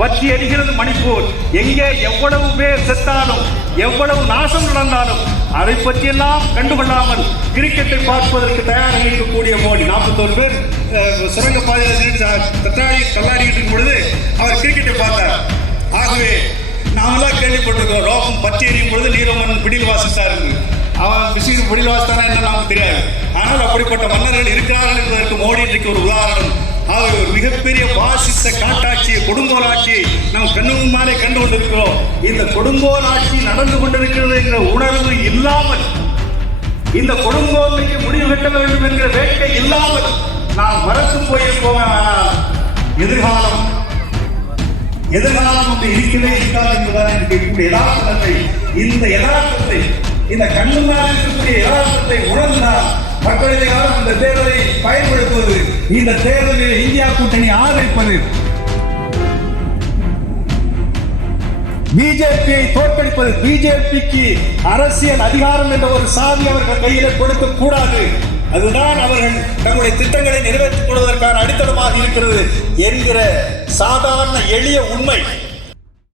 வற்றி எரிகிறது மணிப்பூர். எங்கே எவ்வளவு பேர் செத்தாலும் எவ்வளவு நாசம் நடந்தாலும் அதை பற்றியெல்லாம் கண்டுகொள்ளாமல் கிரிக்கெட்டை பார்ப்பதற்கு தயாராக இருக்கக்கூடிய மோடி. நாற்பத்தோரு பேர் சுரங்க பாதையில் தட்டாடி தள்ளாடிக்கிட்டு இருக்கும் பொழுது அவர் கிரிக்கெட்டை பார்த்தார். ஆகவே நாமெல்லாம் கேள்விப்பட்டிருக்கோம் ரோகம் பற்றி எறியும் பொழுது நீரமன் பிடில் வாசித்தார் அவன் பிசிக்கு பிடில் வாசித்தானா என்ன நமக்கு தெரியாது. ஆனால் அப்படிப்பட்ட மன்னர்கள் இருக்கிறார்கள் என்பதற்கு மோடி இன்றைக்கு ஒரு உதாரணம். அவர் ஒரு மிகப்பெரிய வாசித்த காட்டாட்சியை கொடுங்கோல் ஆட்சியை நாம் கண்ணு கண்டு கொண்டிருக்கிறோம் இந்த கொடுங்கோல் ஆட்சி நடந்து கொண்டிருக்கிறது என்ற உணர்வு இல்லாமல் இந்த கொடுங்கோலுக்கு முடிவு கட்ட வேண்டும் என்கிற வேட்கை இல்லாமல் நாம் மறந்து போயிருப்போமே ஆனால் எதிர்காலம் எதிர்காலம் ஒன்று இருக்கவே இருக்காது என்பதுதான் எனக்கு இருக்கக்கூடிய யதார்த்தத்தை இந்த யதார்த்தத்தை இந்த கண்ணு இருக்கக்கூடிய யதார்த்தத்தை உணர்ந்தால் மக்கள் இந்த தேர்தலை பயன்படுத்துவது இந்த தேர்தலில் இந்தியா கூட்டணி ஆதரிப்பது பிஜேபியை தோற்கடிப்பது பிஜேபிக்கு அரசியல் அதிகாரம் என்ற ஒரு சாதி அவர்கள் கையில கொடுக்க கூடாது. அதுதான் அவர்கள் தங்களுடைய திட்டங்களை நிறைவேற்றிக் கொள்வதற்கான அடித்தளமாக இருக்கிறது என்கிற சாதாரண எளிய உண்மை.